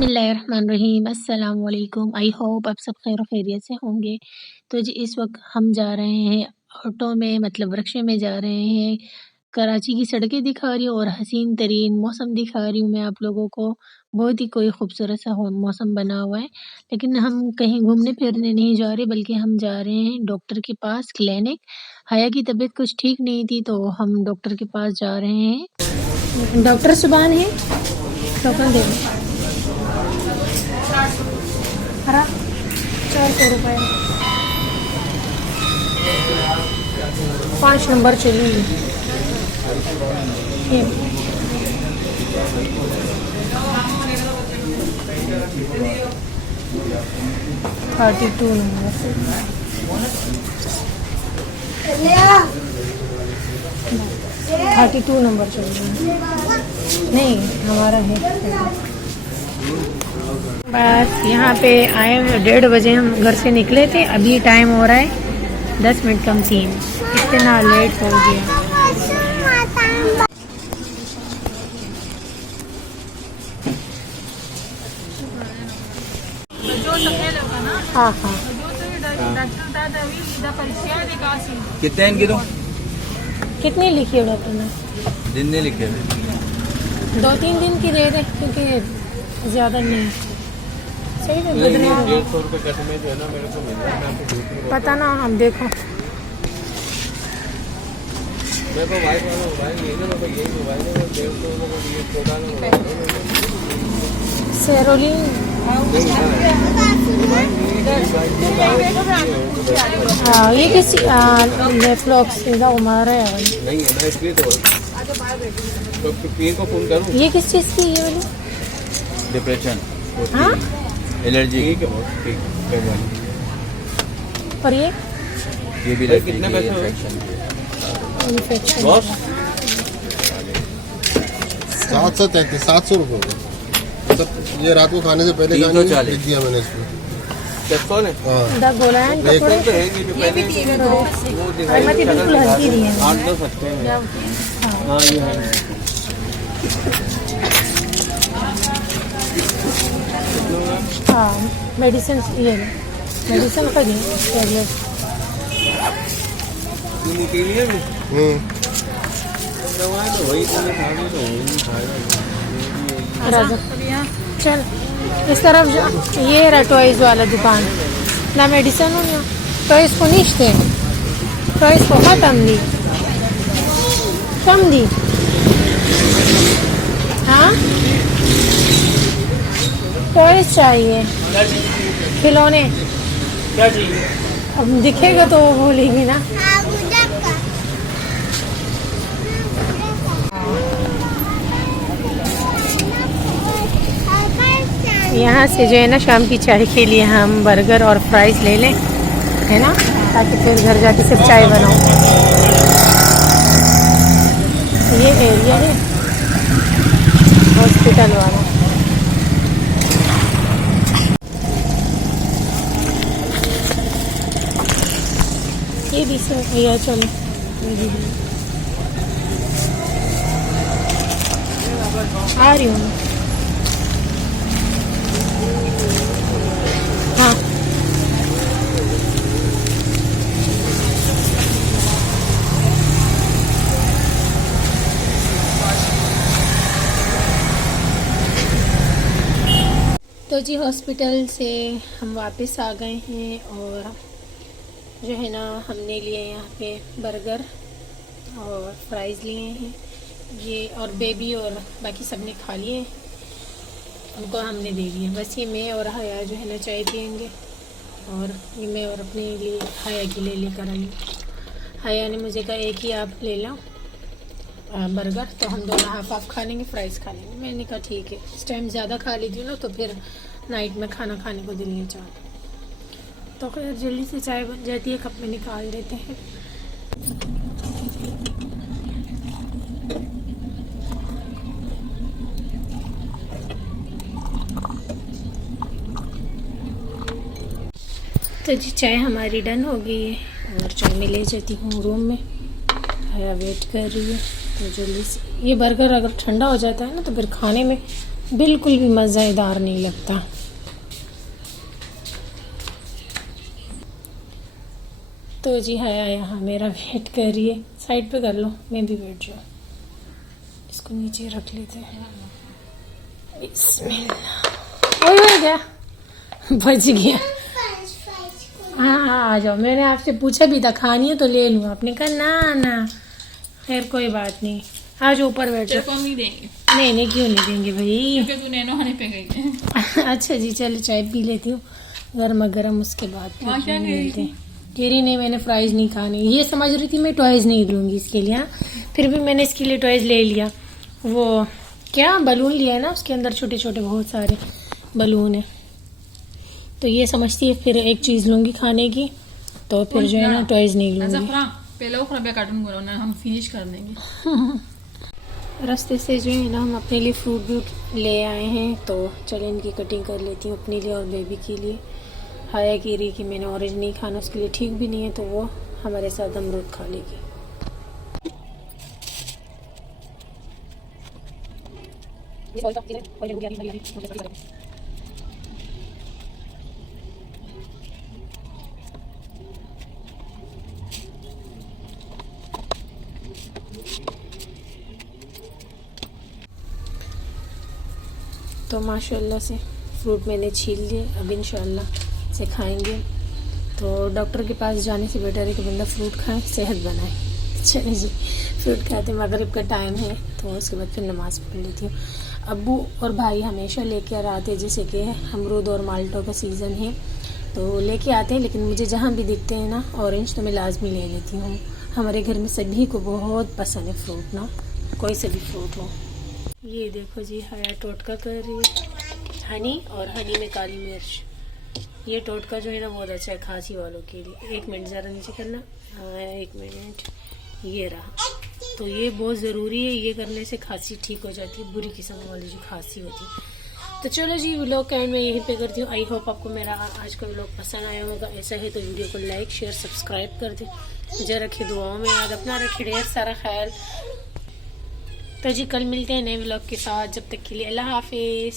बिस्मिल्लाहिर्रहमानिर्रहीम अस्सलाम वालेकुम। आई होप आप सब खैर खैरियत से होंगे। तो जी इस वक्त हम जा रहे हैं ऑटो में, मतलब रिक्शे में जा रहे हैं। कराची की सड़कें दिखा रही हूँ और हसीन तरीन मौसम दिखा रही हूँ मैं आप लोगों को। बहुत ही कोई खूबसूरत सा मौसम बना हुआ है, लेकिन हम कहीं घूमने फिरने नहीं जा रहे, बल्कि हम जा रहे हैं डॉक्टर के पास, क्लिनिक। हया की तबीयत कुछ ठीक नहीं थी, तो हम डॉक्टर के पास जा रहे हैं। डॉक्टर सुबान है, टोकन दे 400 रुपये। 5 नंबर चलिए। 32 नंबर 32 नंबर चलिए। नहीं, हमारा है। बस यहाँ पे आए, 1:30 बजे हम घर से निकले थे। अभी टाइम हो रहा है 10 मिनट कम 3। इतना लेट हो गया। हाँ हाँ, कितने इनकी दो? कितनी लिखी है डॉक्टर ने? दिन नहीं लिखे, 2-3 दिन की दे दे, क्योंकि ज़्यादा नहीं। सही है, 150 रुपये कट में जो है ना मेरे को मिल रहा है। मैं आपको झूठ नहीं पता ना, हम देखो। मेरे को भाई मोबाइल नहीं है ना, मेरे को यही मोबाइल है। 150 रुपये ये सेरोलिन। हाँ, ये किसी नेफ्लॉक्स हमारा है नहीं है ना, इसलिए तो पीर को फोन करूँ। ये किस चीज़ की ये वाली? डिप्रेशन, हाँ, एलर्जी। ठीक है, ठीक है। और ये भी कितने पैसे? इन्फेक्शन। 733 रुपये। मतलब ये रात को खाने से पहले लिख दिया मैंने इसको। दा गोला है ये भी दिए दो, बिल्कुल हल्की दी है। 8 सकते हैं। हाँ, ये है। हाँ, मेडिसिन, ये मेडिसिन का दी टैबलेट। चल इस तरफ जा। ये रहा टॉयज वाला दुकान ना, मेडिसिन हो ना टॉयज को नीचते, टॉयज को ख़त्म दी, कम दी। हाँ, टॉयज चाहिए, खिलौने। क्या चाहिए? अब दिखेगा तो वो बोलेगी ना। यहाँ से जो है ना, शाम की चाय के लिए हम बर्गर और फ्राइज़ ले लें, है ना, ताकि फिर घर जाके सिर्फ चाय बनाऊँ। ये एरिया है हॉस्पिटल वाला। ये भी सर, या चलो आ रही हूँ। हाँ, तो जी हॉस्पिटल से हम वापस आ गए हैं, और जो है ना, हमने लिए यहाँ पे बर्गर और फ्राइज़ लिए हैं ये, और बेबी और बाकी सब ने खा लिए, उनको हमने दे दिया। बस ये मैं और हया जो है ना चाय पियेंगे, और ये मैं और अपने लिए हया के लिए लेकर आई। हया ने मुझे कहा एक ही आप ले लो बर्गर, तो हम दोनों हाफ खा लेंगे, फ्राइज़ खा लेंगे। मैंने कहा ठीक है, इस टाइम ज़्यादा खा लेती हूँ ना, तो फिर नाइट में खाना खाने को दिल नहीं चाहता। तो खैर जल्दी से चाय बन जाती है, कप में निकाल देते हैं। तो जी चाय हमारी डन हो गई है, और चाय में ले जाती हूँ रूम में। हया वेट कर रही है, तो जल्दी से। ये बर्गर अगर ठंडा हो जाता है ना, तो फिर खाने में बिल्कुल भी मज़ेदार नहीं लगता। तो जी हया यहाँ मेरा वेट कर रही है। साइड पे कर लो, मैं भी बैठ जाऊँ। इसको नीचे रख लेते हैं। बिस्मिल्लाह। ओए हो गया, बच गया। हाँ हाँ आ जाओ। मैंने आपसे पूछा भी था खानी है तो ले लूँ, आपने कहा ना ना। खैर कोई बात नहीं, आज ऊपर बैठ जाओ। नहीं देंगे। नहीं नहीं क्यों नहीं देंगे भाई, क्योंकि तू नैनो खाने पे गई है। अच्छा जी चलो चाय पी लेती हूँ गर्मा गर्म, उसके बाद फिर वहाँ क्या कह रही मिलते हैं। कह रही नहीं मैंने फ्राइज नहीं खाने, ये समझ रही थी मैं टॉयज नहीं लूँगी इसके लिए। हाँ फिर भी मैंने इसके लिए टॉयज ले लिया। वो क्या बलून लिया है ना, उसके अंदर छोटे छोटे बहुत सारे बलून है। तो ये समझती है फिर एक चीज़ लूँगी खाने की, तो फिर जो है ना टॉयज नहीं लूँगी। पहले वो खराब कार्टून करो ना, हम फिनिश कर देंगे। रास्ते से जो है ना हम अपने लिए फ्रूट भी ले आए हैं, तो चलो इनकी कटिंग कर लेती हूँ अपने लिए और बेबी के लिए। हाया कह रही कि मैंने ऑरेंज नहीं खाना, उसके लिए ठीक भी नहीं है, तो वो हमारे साथ अमरूद खा लेगी। तो माशाल्लाह से फ्रूट मैंने छील लिए, अब इंशाल्लाह से खाएंगे। तो डॉक्टर के पास जाने से बेटर है कि बंदा फ्रूट खाए, सेहत बनाए। चलिए जी फ्रूट खाते, मगरिब का टाइम है तो उसके बाद फिर नमाज पढ़ लेती हूँ। अब्बू और भाई हमेशा लेकर आते हैं, जैसे कि अमरूद और माल्टो का सीज़न है तो लेके आते हैं, लेकिन मुझे जहाँ भी दिखते हैं ना ऑरेंज तो मैं लाजमी ले लेती हूँ। हमारे घर में सभी को बहुत पसंद है फ्रूट ना, कोई से भी फ्रूट हो। ये देखो जी हया टोटका कर रही है, हनी और हनी में काली मिर्च। ये टोटका जो है ना बहुत अच्छा है खांसी वालों के लिए। 1 मिनट ज़रा नीचे करना, हाँ 1 मिनट, ये रहा। तो ये बहुत ज़रूरी है, ये करने से खांसी ठीक हो जाती है, बुरी किस्म वाली जो खांसी होती है। तो चलो जी व्लॉग का एंड मैं यहीं पे करती हूँ। आई होप आपको मेरा आज का व्लॉग पसंद आया होगा। ऐसा है तो वीडियो को लाइक शेयर सब्सक्राइब कर दें। मुझे रखे दुआओं में याद, अपना रखे ढेर सारा ख्याल। तो जी कल मिलते हैं नए व्लॉग के साथ, जब तक के लिए अल्लाह हाफिज़।